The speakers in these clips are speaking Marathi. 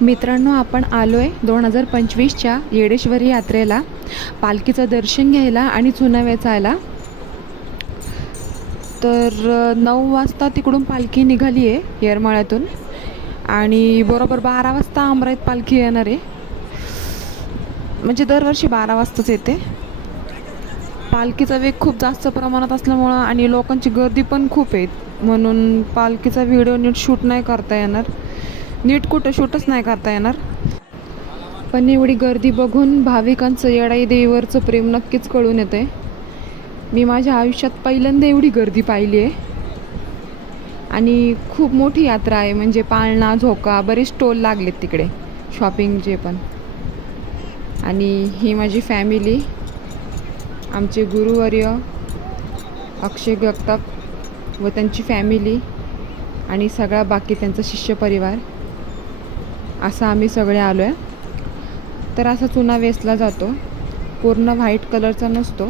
मित्रांनो, आपण आलो आहे 2025च्या येडेश्वरी यात्रेला पालखीचं दर्शन घ्यायला आणि चुना वेचायला. तर 9 वाजता तिकडून पालखी निघाली आहे येरमाळ्यातून आणि बरोबर 12 वाजता अमराईत पालखी येणार आहे. म्हणजे दरवर्षी 12 वाजताच येते. पालखीचा वेग खूप जास्त प्रमाणात असल्यामुळं आणि लोकांची गर्दी पण खूप आहे, म्हणून पालखीचा व्हिडिओ नीट शूट नाही करता येणार. नीट कुठं शूटच नाही करता येणार. पण एवढी गर्दी बघून भाविकांचं येडाई देवीवरचं प्रेम नक्कीच कळून येते. मी माझ्या आयुष्यात पहिल्यांदा एवढी गर्दी पाहिली आहे. आणि खूप मोठी यात्रा आहे, म्हणजे पाळणा झोका बरेच स्टॉल लागलेत तिकडे शॉपिंगचे पण. आणि ही माझी फॅमिली, आमचे गुरुवर्य अक्षय जगताप व त्यांची फॅमिली आणि सगळा बाकी त्यांचा शिष्य परिवार, असं आम्ही सगळे आलो आहे. तर असा चुना वेचला जातो. पूर्ण व्हाईट कलरचा नसतो,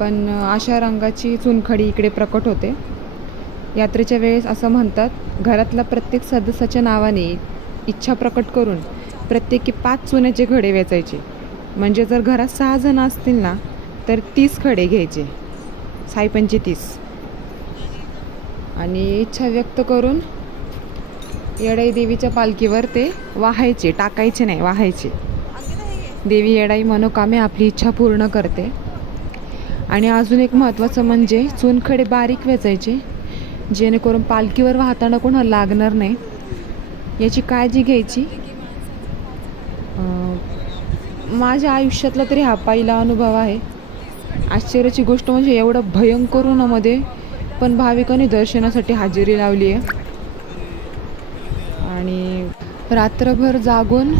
पण अशा रंगाची चुनखडी इकडे प्रकट होते. यात्रेच्या वेळेस असं म्हणतात, घरातल्या प्रत्येक सदस्याच्या नावाने इच्छा प्रकट करून प्रत्येकी 5 चुन्याचे खडे वेचायचे. म्हणजे जर घरात 6 जण असतील ना, तर 30 खडे घ्यायचे, 6 30. आणि इच्छा व्यक्त करून येडाई देवीच्या पालखीवर ते वाहायचे, टाकायचे नाही, वाहायचे. देवी येडाई मनोकामे आपली इच्छा पूर्ण करते. आणि अजून एक महत्त्वाचं म्हणजे चुनखडे बारीक वेचायचे, जेणेकरून पालखीवर वाहताना कोणाला लागणार नाही, याची काळजी घ्यायची. माझ्या आयुष्यातला तरी हा पहिला अनुभव आहे. आश्चर्याची गोष्ट म्हणजे एवढं भयंकर उन्हामध्ये पण भाविकांनी दर्शनासाठी हजेरी लावली आहे. आणि रात्रभर जागून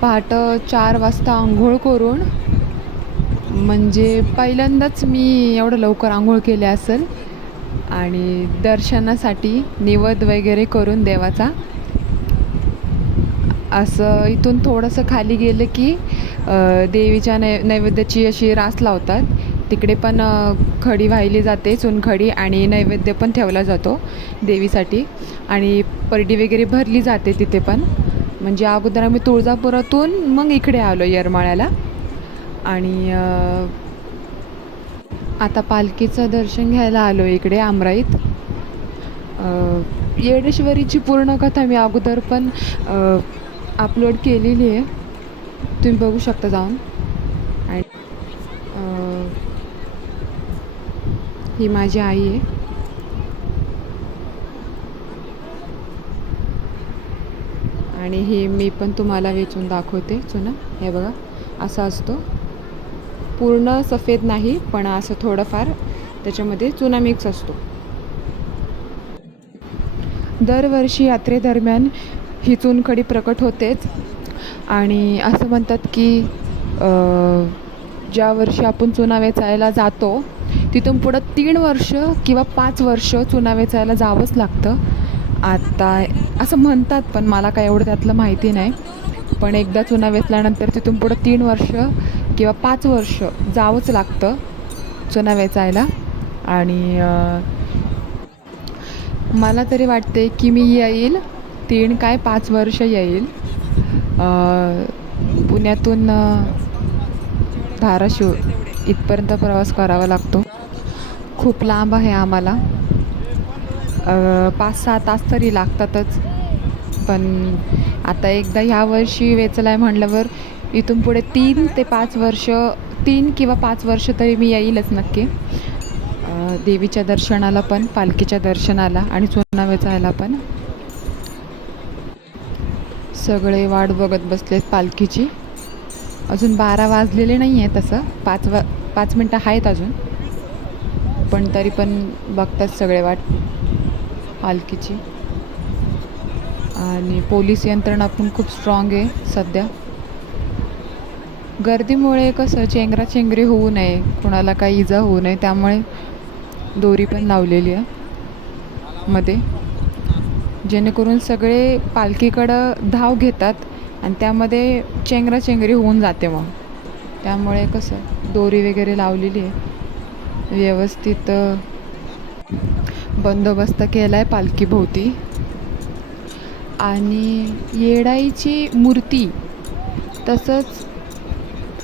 पहाटे 4 वाजता आंघोळ करून, म्हणजे पहिल्यांदाच मी एवढं लवकर आंघोळ केले असेल. आणि दर्शनासाठी निवेद वगैरे करून देवाचा, असं इथून थोडंसं खाली गेलं की देवीच्या नैवेद्याची अशी रास लावतात. तिकडे पण खडी वाहिली जाते, चुनखडी, आणि नैवेद्य पण ठेवला जातो देवीसाठी. आणि परडी वगैरे भरली जाते तिथे पण. म्हणजे अगोदर आम्ही तुळजापुरातून मग इकडे आलो येरमाळ्याला. आणि आता पालखीचं दर्शन घ्यायला आलो इकडे अमराईत. येडेश्वरीची पूर्ण कथा मी अगोदर पण अपलोड केलेली आहे, तुम्ही बघू शकता जाऊन. आणि ही माझी आई आहे. आणि ही मी पण तुम्हाला वेचून दाखवते चुना. हे बघा, असा असतो. पूर्ण सफेद नाही, पण असं थोडंफार त्याच्यामध्ये चुना मिक्स असतो. दरवर्षी यात्रेदरम्यान ही चुनखडी प्रकट होतेच. आणि असं म्हणतात की ज्या वर्षी आपण चुना वेचायला जातो तिथून पुढं 3 वर्ष किंवा 5 वर्ष चुना वेचायला जावंच लागतं. आता असं म्हणतात, पण मला काय एवढं त्यातलं माहिती नाही. पण एकदा चुना वेचल्यानंतर तिथून पुढं 3 वर्ष किंवा 5 वर्ष जावंच लागतं चुना वेचायला. आणि मला तरी वाटते की मी येईल 3 काय 5 वर्ष येईल. पुण्यातून धाराशिव इथपर्यंत प्रवास करावा लागतो. खूप लांब आहे आम्हाला, 5-6 तास तरी लागतातच. पण आता एकदा ह्या वर्षी वेचला आहे म्हटल्यावर इथून पुढे 3 ते 5 वर्ष, 3 किंवा 5 वर्ष तरी मी येईलच नक्की. देवीच्या दर्शनाला पण, पालखीच्या दर्शनाला आणि चुना वेचायला पण. सगळे वाट बघत बसलेत पालखीची. अजून 12 वाजलेले नाही आहे, तसं 5 मिनटं आहेत अजून, पण तरी पण बघतात सगळे वाट पालखीची. आणि पोलीस यंत्रणा पण खूप स्ट्रॉंग आहे सध्या. गर्दीमुळे कसं चेंगराचेंगरी होऊ नये, कुणाला काही इजा होऊ नये, त्यामुळे दोरी पण लावलेली आहे मध्ये, जेणेकरून सगळे पालखीकडं धाव घेतात आणि त्यामध्ये चेंगराचेंगरी होऊन जाते. मग त्यामुळे कसं दोरी वगैरे लावलेली आहे, व्यवस्थित बंदोबस्त केला आहे पालखीभोवती. आणि येडाईची मूर्ती. तसंच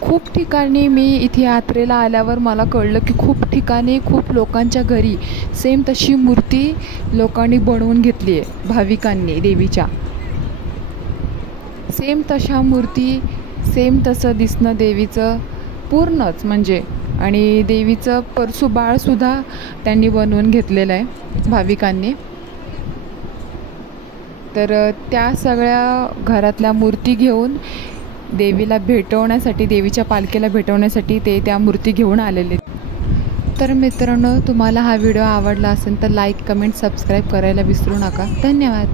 खूप ठिकाणी मी इथे यात्रेला आल्यावर मला कळलं की खूप ठिकाणी खूप लोकांच्या घरी सेम तशी मूर्ती लोकांनी बनवून घेतली आहे भाविकांनी देवीच्या. सेम तशा मूर्ती, सेम तसं दिसणं देवीचं पूर्णच म्हणजे. आणि देवीचं परशुबाळसुद्धा त्यांनी बनवून घेतलेलं आहे भाविकांनी. तर त्या सगळ्या घरातल्या मूर्ती घेऊन देवीला भेटवण्यासाठी, देवीच्या पालखीला भेटवण्यासाठी ते त्या मूर्ती घेऊन आलेले. तर मित्रांनो, तुम्हाला हा व्हिडिओ आवडला असेल तर लाईक, कमेंट, सबस्क्राईब करायला विसरू नका. धन्यवाद.